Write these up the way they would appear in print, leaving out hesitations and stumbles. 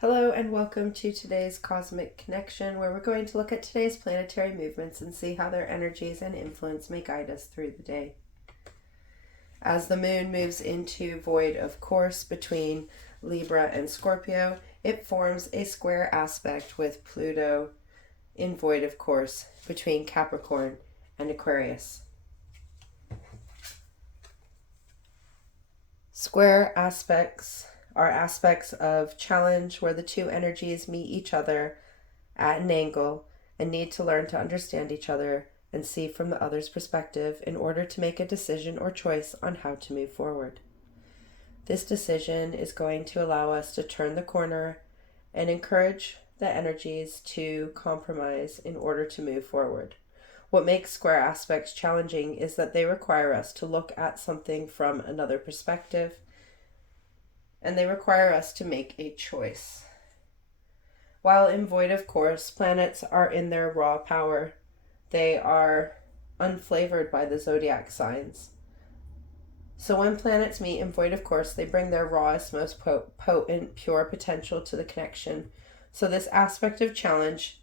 Hello and welcome to today's Cosmic Connection, where we're going to look at today's planetary movements and see how their energies and influence may guide us through the day. As the moon moves into void of course between Libra and Scorpio, it forms a square aspect with Pluto in void of course between Capricorn and Aquarius. Square aspects are aspects of challenge where the two energies meet each other at an angle and need to learn to understand each other and see from the other's perspective in order to make a decision or choice on how to move forward. This decision is going to allow us to turn the corner and encourage the energies to compromise in order to move forward. What makes square aspects challenging is that they require us to look at something from another perspective, and they require us to make a choice. While in void of course, planets are in their raw power. They are unflavored by the zodiac signs. So when planets meet in void of course, they bring their rawest, most potent, pure potential to the connection. So this aspect of challenge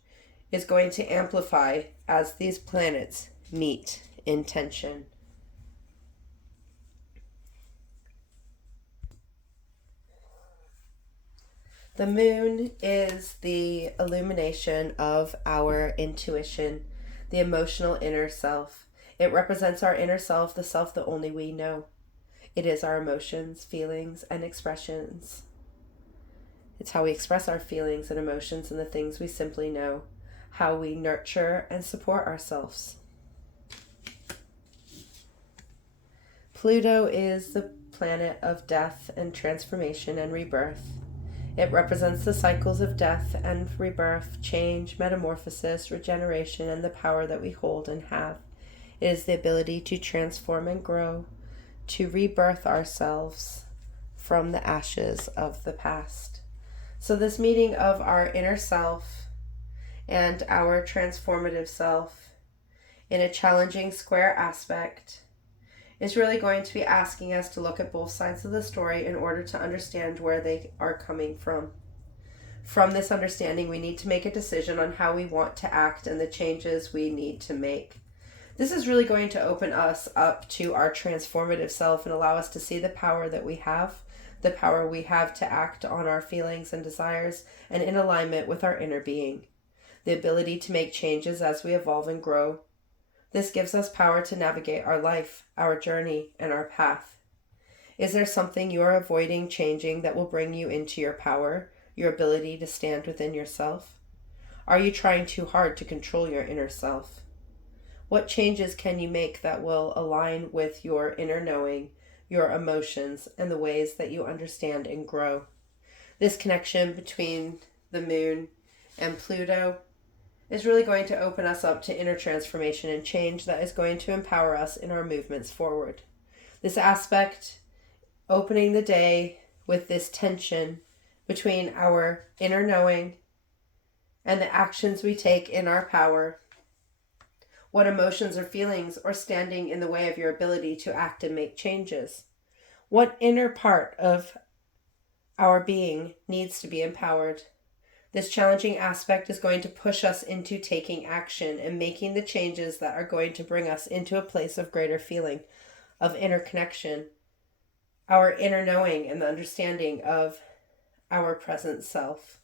is going to amplify as these planets meet in tension. The moon is the illumination of our intuition, the emotional inner self. It represents our inner self, the self that only we know. It is our emotions, feelings, and expressions. It's how we express our feelings and emotions and the things we simply know, how we nurture and support ourselves. Pluto is the planet of death and transformation and rebirth. It represents the cycles of death and rebirth, change, metamorphosis, regeneration, and the power that we hold and have. It is the ability to transform and grow, to rebirth ourselves from the ashes of the past. So this meeting of our inner self and our transformative self in a challenging square aspect is really going to be asking us to look at both sides of the story in order to understand where they are coming from. From this understanding, we need to make a decision on how we want to act and the changes we need to make. This is really going to open us up to our transformative self and allow us to see the power that we have, the power we have to act on our feelings and desires and in alignment with our inner being, the ability to make changes as we evolve and grow. This gives us power to navigate our life, our journey, and our path. Is there something you are avoiding changing that will bring you into your power, your ability to stand within yourself? Are you trying too hard to control your inner self? What changes can you make that will align with your inner knowing, your emotions, and the ways that you understand and grow? This connection between the moon and Pluto is really going to open us up to inner transformation and change that is going to empower us in our movements forward. This aspect, opening the day with this tension between our inner knowing and the actions we take in our power. What emotions or feelings are standing in the way of your ability to act and make changes? What inner part of our being needs to be empowered? This challenging aspect is going to push us into taking action and making the changes that are going to bring us into a place of greater feeling, of inner connection, our inner knowing and the understanding of our present self.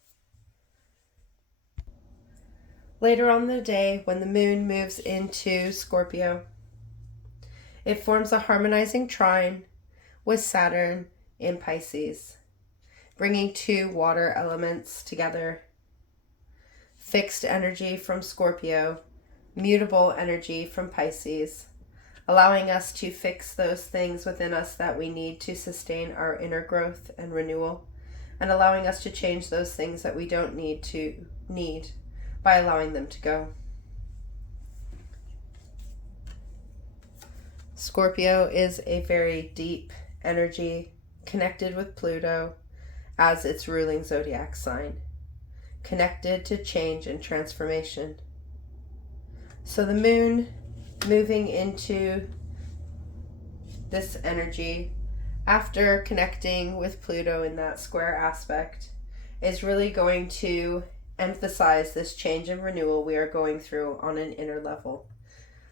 Later on in the day, when the moon moves into Scorpio, it forms a harmonizing trine with Saturn in Pisces, bringing two water elements together. Fixed energy from Scorpio, mutable energy from Pisces, allowing us to fix those things within us that we need to sustain our inner growth and renewal, and allowing us to change those things that we don't need by allowing them to go. Scorpio is a very deep energy connected with Pluto as its ruling zodiac sign, connected to change and transformation. So the moon moving into this energy after connecting with Pluto in that square aspect is really going to emphasize this change and renewal we are going through on an inner level.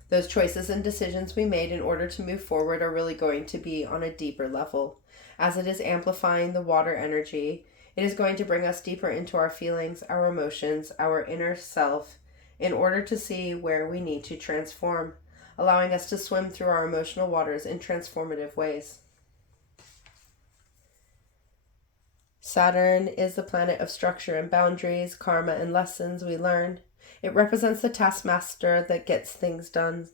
Those choices and decisions we made in order to move forward are really going to be on a deeper level. As it is amplifying the water energy, it is going to bring us deeper into our feelings, our emotions, our inner self, in order to see where we need to transform, allowing us to swim through our emotional waters in transformative ways. Saturn is the planet of structure and boundaries, karma and lessons we learn. It represents the taskmaster that gets things done.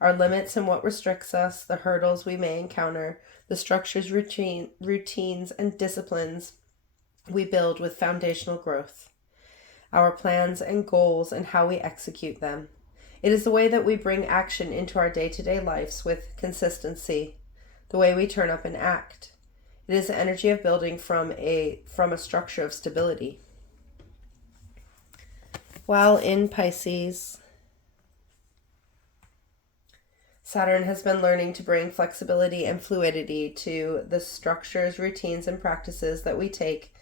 Our limits and what restricts us, the hurdles we may encounter, the structures, routines, and disciplines we build with foundational growth. Our plans and goals and how we execute them. It is the way that we bring action into our day-to-day lives with consistency, the way we turn up and act. It is the energy of building from a structure of stability. While in Pisces, Saturn has been learning to bring flexibility and fluidity to the structures, routines, and practices that we take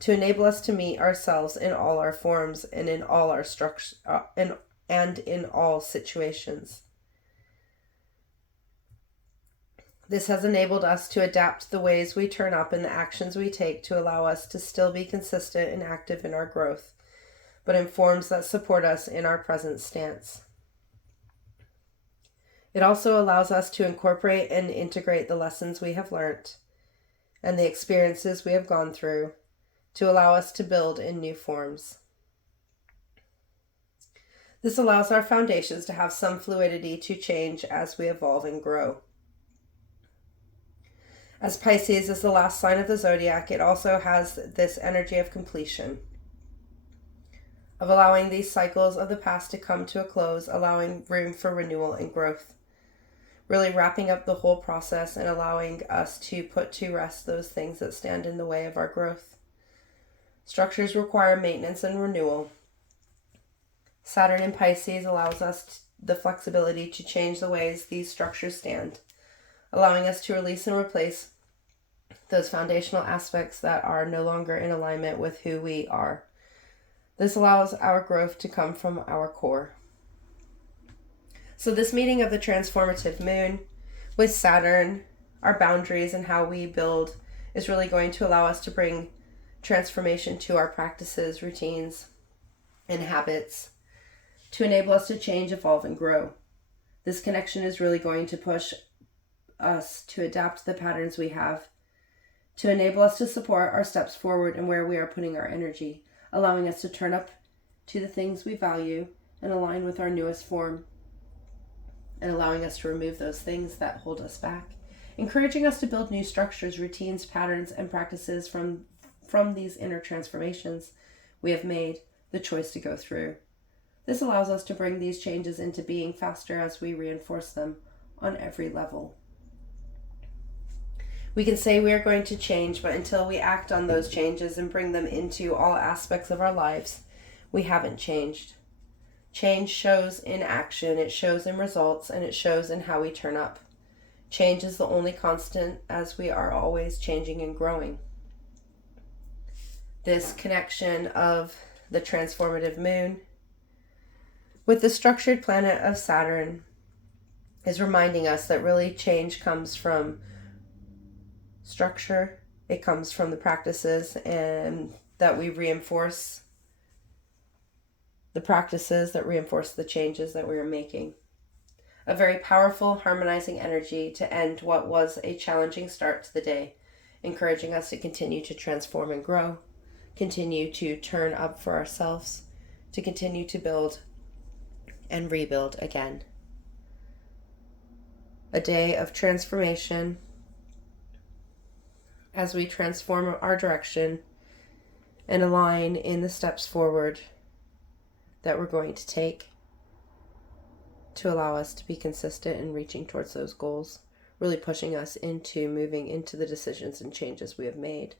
to enable us to meet ourselves in all our forms and in all our structures and in all situations. This has enabled us to adapt the ways we turn up and the actions we take to allow us to still be consistent and active in our growth, but in forms that support us in our present stance. It also allows us to incorporate and integrate the lessons we have learned and the experiences we have gone through to allow us to build in new forms. This allows our foundations to have some fluidity to change as we evolve and grow. As Pisces is the last sign of the zodiac, it also has this energy of completion, of allowing these cycles of the past to come to a close, allowing room for renewal and growth, really wrapping up the whole process and allowing us to put to rest those things that stand in the way of our growth. Structures require maintenance and renewal. Saturn in Pisces allows us the flexibility to change the ways these structures stand, allowing us to release and replace those foundational aspects that are no longer in alignment with who we are. This allows our growth to come from our core. So this meeting of the transformative moon with Saturn, our boundaries and how we build, is really going to allow us to bring transformation to our practices, routines, and habits to enable us to change, evolve, and grow. This connection is really going to push us to adapt the patterns we have, to enable us to support our steps forward and where we are putting our energy, allowing us to turn up to the things we value and align with our newest form, and allowing us to remove those things that hold us back, encouraging us to build new structures, routines, patterns, and practices from these inner transformations we have made the choice to go through. This allows us to bring these changes into being faster as we reinforce them on every level. We can say we are going to change, but until we act on those changes and bring them into all aspects of our lives, we haven't changed. Change shows in action, it shows in results, and it shows in how we turn up. Change is the only constant, as we are always changing and growing. This connection of the transformative moon with the structured planet of Saturn is reminding us that really change comes from structure. It comes from the practices, and that we reinforce the practices that reinforce the changes that we are making. A very powerful, harmonizing energy to end what was a challenging start to the day, encouraging us to continue to transform and grow, continue to turn up for ourselves, to continue to build and rebuild again. A day of transformation as we transform our direction and align in the steps forward that we're going to take to allow us to be consistent in reaching towards those goals, really pushing us into moving into the decisions and changes we have made,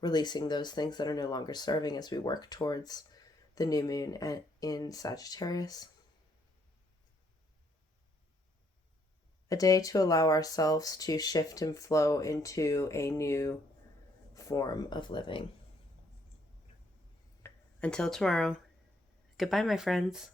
releasing those things that are no longer serving as we work towards the new moon in Sagittarius. A day to allow ourselves to shift and flow into a new form of living. Until tomorrow, goodbye, my friends.